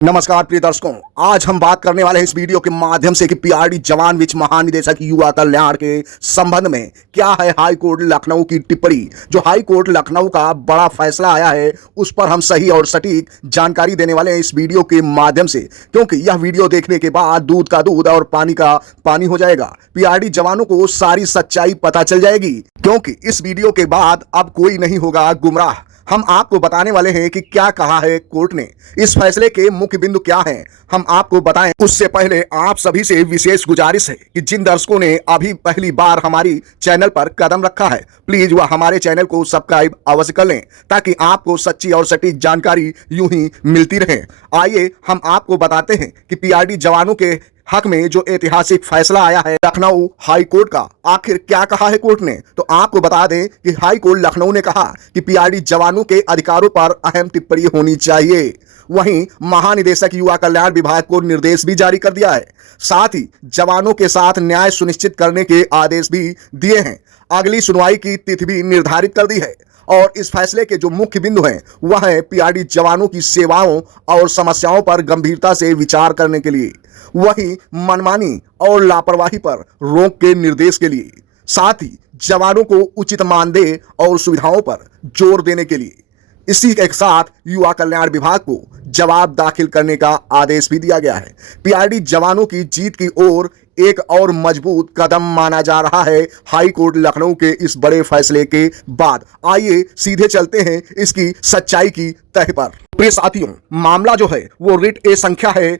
नमस्कार प्रिय दर्शकों, आज हम बात करने वाले हैं इस वीडियो के माध्यम से कि पीआरडी जवान विच महानिदेशक युवा कल्याण के संबंध में क्या है हाई कोर्ट लखनऊ की टिप्पणी। जो हाई कोर्ट लखनऊ का बड़ा फैसला आया है उस पर हम सही और सटीक जानकारी देने वाले हैं इस वीडियो के माध्यम से, क्योंकि यह वीडियो देखने के बाद दूध का दूध और पानी का पानी हो जाएगा। पीआरडी जवानों को सारी सच्चाई पता चल जाएगी, क्योंकि इस वीडियो के बाद अब कोई नहीं होगा गुमराह। हम आपको बताने वाले हैं कि क्या कहा है कोर्ट ने, इस फैसले के मुख्य बिंदु क्या हैं, हम आपको बताएं। उससे पहले आप सभी से विशेष गुजारिश है कि जिन दर्शकों ने अभी पहली बार हमारी चैनल पर कदम रखा है, प्लीज वह हमारे चैनल को सब्सक्राइब अवश्य कर लें, ताकि आपको सच्ची और सटीक जानकारी यूं ही मिलती रहे। आइए हम आपको बताते हैं कि पीआरडी जवानों के हक में जो ऐतिहासिक फैसला आया है लखनऊ हाई कोर्ट का, आखिर क्या कहा है कोर्ट ने। तो आपको बता दें कि हाई कोर्ट लखनऊ ने कहा कि पीआरडी जवानों के अधिकारों पर अहम टिप्पणी होनी चाहिए। वहीं महानिदेशक युवा कल्याण विभाग को निर्देश भी जारी कर दिया है, साथ ही जवानों के साथ न्याय सुनिश्चित करने के आदेश भी दिए हैं। अगली सुनवाई की तिथि भी निर्धारित कर दी है और इस फैसले के जो मुख्य बिंदु हैं वह है पीआरडी जवानों की सेवाओं और समस्याओं पर गंभीरता से विचार करने के लिए, वहीं मनमानी और लापरवाही पर रोक के निर्देश के लिए, साथ ही जवानों को उचित मानदेय और सुविधाओं पर जोर देने के लिए। इसी के साथ युवा कल्याण विभाग को जवाब दाखिल करने का आदेश भी दिया गया है। पीआरडी जवानों की जीत की ओर एक और मजबूत कदम माना जा रहा है हाई कोर्ट लखनऊ के इस बड़े फैसले के बाद। आइए सीधे चलते हैं इसकी सच्चाई की तह पर। प्रिय साथियों, मामला जो है वो रिट ए संख्या है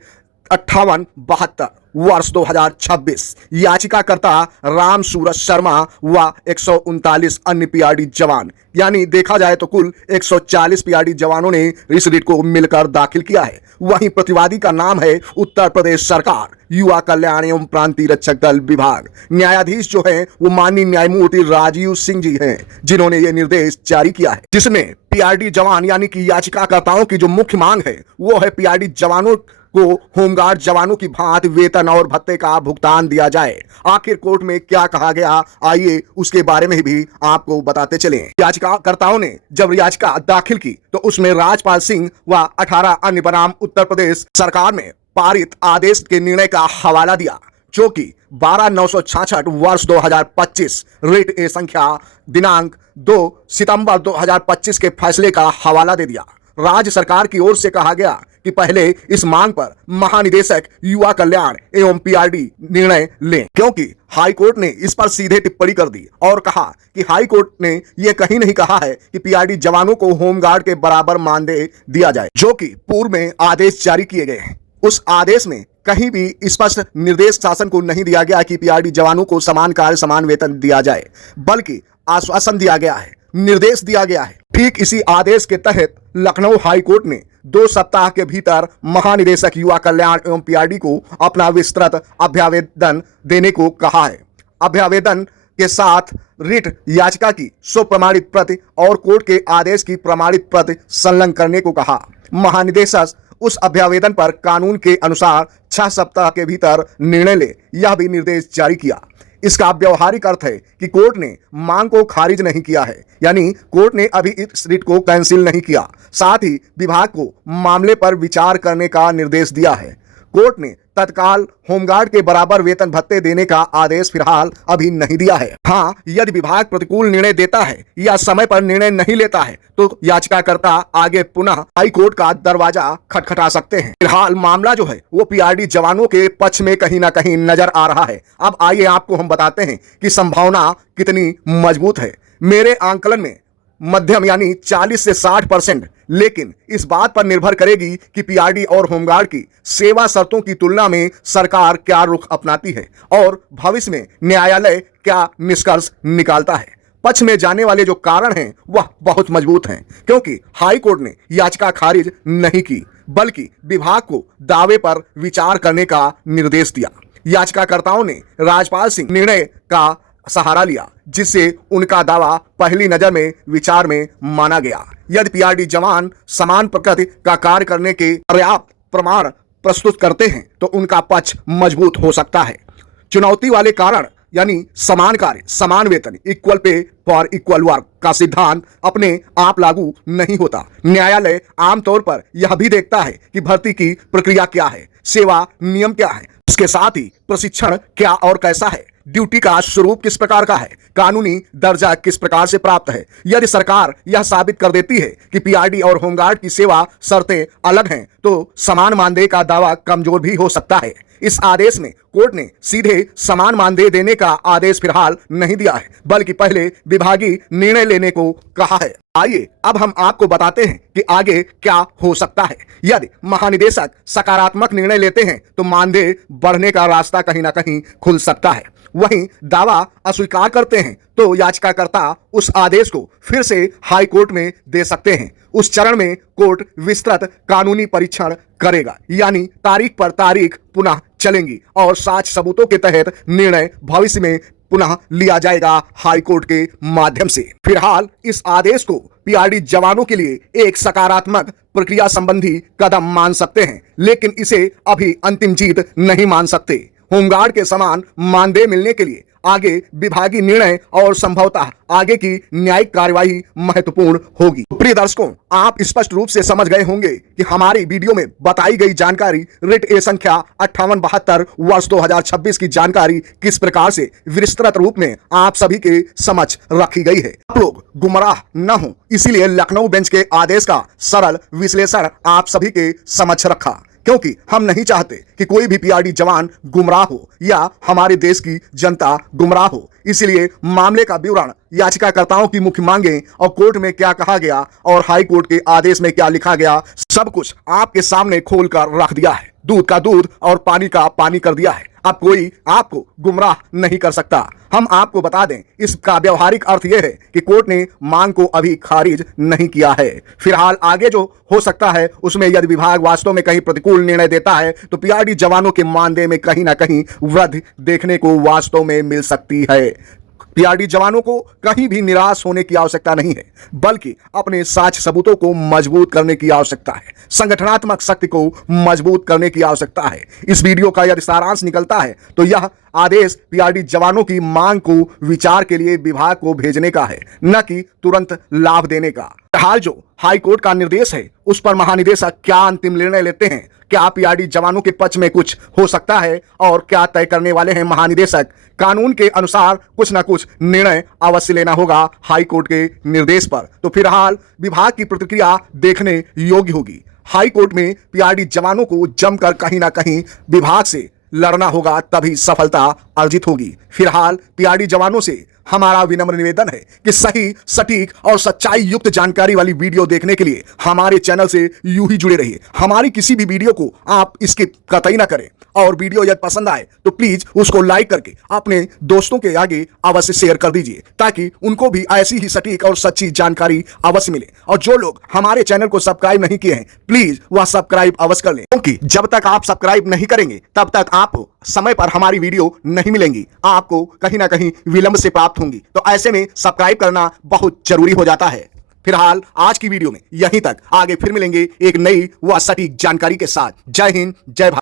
5872 वर्ष 2026। याचिकाकर्ता राम सूरज शर्मा व 139 अन्य पीआरडी जवान, यानी देखा जाए तो कुल 140 पीआरडी जवानों ने इस रिट को मिलकर दाखिल किया है। वहीं प्रतिवादी का नाम है उत्तर प्रदेश सरकार, युवा कल्याण एवं प्रांतीय रक्षक दल विभाग। न्यायाधीश जो है वो माननीय न्यायमूर्ति राजीव सिंह जी हैं, जिन्होंने ये निर्देश जारी किया है, जिसमें पीआरडी जवान यानी कि याचिकाकर्ताओं की जो मुख्य मांग है वो है पीआरडी जवानों को होमगार्ड जवानों की भांति वेतन और भत्ते का भुगतान दिया जाए। आखिर कोर्ट में क्या कहा गया, आइए उसके बारे में भी आपको बताते चलें। याचिकाकर्ताओं ने जब याचिका दाखिल की तो उसमें राजपाल सिंह व 18 अन्य बनाम उत्तर प्रदेश सरकार में पारित आदेश के निर्णय का हवाला दिया, जो कि 12/966 वर्ष 2025 रिट ए संख्या दिनांक 2 सितंबर 2025 के फैसले का हवाला दे दिया। राज्य सरकार की ओर से कहा गया कि पहले इस मांग पर महानिदेशक युवा कल्याण एवं पीआरडी निर्णय लें, क्योंकि हाई कोर्ट ने इस पर सीधे टिप्पणी कर दी और कहा कि हाई कोर्ट ने यह कहीं नहीं कहा है कि पीआरडी जवानों को होमगार्ड के बराबर मानदेय दिया जाए, जो कि पूर्व में आदेश जारी किए गए हैं। उस आदेश में कहीं भी स्पष्ट निर्देश शासन को नहीं दिया गया कि पीआरडी जवानों को समान कार्य समान वेतन दिया जाए, बल्कि आश्वासन दिया गया है, निर्देश दिया गया है। ठीक इसी आदेश के तहत लखनऊ हाई कोर्ट ने 2 सप्ताह के भीतर महानिदेशक युवा कल्याण एवं पीआरडी को अपना विस्तृत अभ्यावेदन देने को कहा है। अभ्यावेदन के साथ रिट याचिका की स्वप्रमाणित प्रति और कोर्ट के आदेश की प्रमाणित प्रति संलग्न करने को कहा। महानिदेशक उस अभ्यावेदन पर कानून के अनुसार 6 सप्ताह के भीतर निर्णय ले, यह भी निर्देश जारी किया। इसका व्यवहारिक अर्थ है कि कोर्ट ने मांग को खारिज नहीं किया है, यानी कोर्ट ने अभी इस रिट को कैंसिल नहीं किया, साथ ही विभाग को मामले पर विचार करने का निर्देश दिया है। कोर्ट ने तत्काल होमगार्ड के बराबर वेतन भत्ते देने का आदेश फिलहाल अभी नहीं दिया है। हाँ, यदि विभाग प्रतिकूल निर्णय देता है या समय पर निर्णय नहीं लेता है तो याचिकाकर्ता आगे पुनः हाई कोर्ट का दरवाजा खटखटा सकते हैं। फिलहाल मामला जो है वो पीआरडी जवानों के पक्ष में कहीं ना कहीं नजर आ रहा है। अब आइए आपको हम बताते हैं कि संभावना कितनी मजबूत है। मेरे आंकलन में मध्यम यानी 40 से 60%, लेकिन इस बात पर निर्भर करेगी कि पीआरडी और होमगार्ड की सेवा शर्तों की तुलना में सरकार क्या रुख अपनाती है और भविष्य में न्यायालय क्या निष्कर्ष निकालता है। पक्ष में जाने वाले जो कारण हैं वह बहुत मजबूत हैं, क्योंकि हाई कोर्ट ने याचिका खारिज नहीं की, बल्कि विभाग को दावे पर विचार करने का निर्देश दिया। याचिकाकर्ताओं ने राजपाल सिंह निर्णय का सहारा लिया, जिससे उनका दावा पहली नजर में विचार में माना गया। यदि पीआरडी जवान समान प्रकृति का कार्य करने के पर्याप्त प्रमाण प्रस्तुत करते हैं तो उनका पक्ष मजबूत हो सकता है। चुनौती वाले कारण यानी समान कार्य समान वेतन, equal pay for equal work का सिद्धांत अपने आप लागू नहीं होता। न्यायालय आमतौर पर यह भी देखता है कि भर्ती की प्रक्रिया क्या है, सेवा नियम क्या है, इसके साथ ही प्रशिक्षण क्या और कैसा है, ड्यूटी का स्वरूप किस प्रकार का है, कानूनी दर्जा किस प्रकार से प्राप्त है। यदि सरकार यह साबित कर देती है कि पीआरडी और होमगार्ड की सेवा शर्तें अलग हैं तो समान मानदेय का दावा कमजोर भी हो सकता है। इस आदेश में कोर्ट ने सीधे समान मानदेय देने का आदेश फिलहाल नहीं दिया है, बल्कि पहले विभागीय निर्णय लेने को कहा है। आइए अब हम आपको बताते हैं कि आगे क्या हो सकता है। यदि महानिदेशक सकारात्मक निर्णय लेते हैं तो मानदेय बढ़ने का रास्ता कहीं ना कहीं खुल सकता है। वहीं दावा अस्वीकार करते हैं तो याचिकाकर्ता उस आदेश को फिर से हाई कोर्ट में दे सकते हैं। उस चरण में कोर्ट विस्तृत कानूनी परीक्षण करेगा, यानी तारीख पर तारीख पुनः चलेंगी और साक्ष्य सबूतों के तहत निर्णय भविष्य में पुनः लिया जाएगा हाई कोर्ट के माध्यम से। फिलहाल इस आदेश को पीआरडी जवानों के लिए एक सकारात्मक प्रक्रिया संबंधी कदम मान सकते हैं, लेकिन इसे अभी अंतिम जीत नहीं मान सकते। होमगार्ड के समान मानदेय मिलने के लिए आगे विभागीय निर्णय और संभवतः आगे की न्यायिक कार्यवाही महत्वपूर्ण होगी। प्रिय दर्शकों, आप स्पष्ट रूप से समझ गए होंगे कि हमारी वीडियो में बताई गई जानकारी रिट ए संख्या 5872 वर्ष 2026 की जानकारी किस प्रकार से विस्तृत रूप में आप सभी के समक्ष रखी गई है। आप लोग गुमराह न हो, इसीलिए लखनऊ बेंच के आदेश का सरल विश्लेषण आप सभी के समक्ष रखा, क्योंकि हम नहीं चाहते कि कोई भी पीआरडी जवान गुमराह हो या हमारे देश की जनता गुमराह हो। इसलिए मामले का विवरण, याचिकाकर्ताओं की मुख्य मांगे और कोर्ट में क्या कहा गया और हाई कोर्ट के आदेश में क्या लिखा गया, सब कुछ आपके सामने खोल कर रख दिया है। दूध का दूध और पानी का पानी कर दिया है। अब कोई आपको गुमराह नहीं कर सकता। हम आपको बता दें, इसका व्यवहारिक अर्थ यह है कि कोर्ट ने मांग को अभी खारिज नहीं किया है। फिलहाल आगे जो हो सकता है उसमें यदि विभाग वास्तव में कहीं प्रतिकूल निर्णय देता है तो पीआरडी जवानों के मानदेय में कहीं ना कहीं वृद्धि देखने को वास्तव में मिल सकती है। पीआरडी जवानों को कहीं भी निराश होने की आवश्यकता नहीं है, बल्कि अपने साक्ष्य सबूतों को मजबूत करने की आवश्यकता है, संगठनात्मक शक्ति को मजबूत करने की आवश्यकता है। इस वीडियो का यदि सारांश निकलता है तो यह आदेश पीआरडी जवानों की मांग को विचार के लिए विभाग को भेजने का है, न कि तुरंत लाभ देने का। हाल जो हाई कोर्ट का निर्देश है उस पर महानिदेशक क्या अंतिम निर्णय लेते हैं, क्या पीआरडी जवानों के पक्ष में कुछ हो सकता है और क्या तय करने वाले हैं महानिदेशक। कानून के अनुसार कुछ ना कुछ निर्णय अवश्य लेना होगा हाई कोर्ट के निर्देश पर। तो फिलहाल विभाग की प्रतिक्रिया देखने योग्य होगी। हाई कोर्ट में पीआरडी जवानों को जमकर कहीं ना कहीं विभाग से लड़ना होगा, तभी सफलता अर्जित होगी। फिलहाल पीआरडी जवानों से हमारा विनम्र निवेदन है कि सही, सटीक और सच्चाई युक्त जानकारी वाली वीडियो देखने के लिए हमारे चैनल से यूं ही जुड़े रहिए। हमारी किसी भी वीडियो को आप स्किप कतई ना करें और वीडियो यदि पसंद आए तो प्लीज उसको लाइक करके अपने दोस्तों के आगे अवश्य शेयर कर दीजिए, ताकि उनको भी ऐसी ही सटीक और सच्ची जानकारी अवश्य मिले। और जो लोग हमारे चैनल को सब्सक्राइब नहीं किए हैं प्लीज वह सब्सक्राइब अवश्य कर लें, क्योंकि जब तक आप सब्सक्राइब नहीं करेंगे तब तक आपको समय पर हमारी वीडियो नहीं मिलेंगी, आपको कहीं ना कहीं विलंब से प्राप्त होंगी। तो ऐसे में सब्सक्राइब करना बहुत जरूरी हो जाता है। फिलहाल आज की वीडियो में यहीं तक, आगे फिर मिलेंगे एक नई व सटीक जानकारी के साथ। जय हिंद, जय भारत।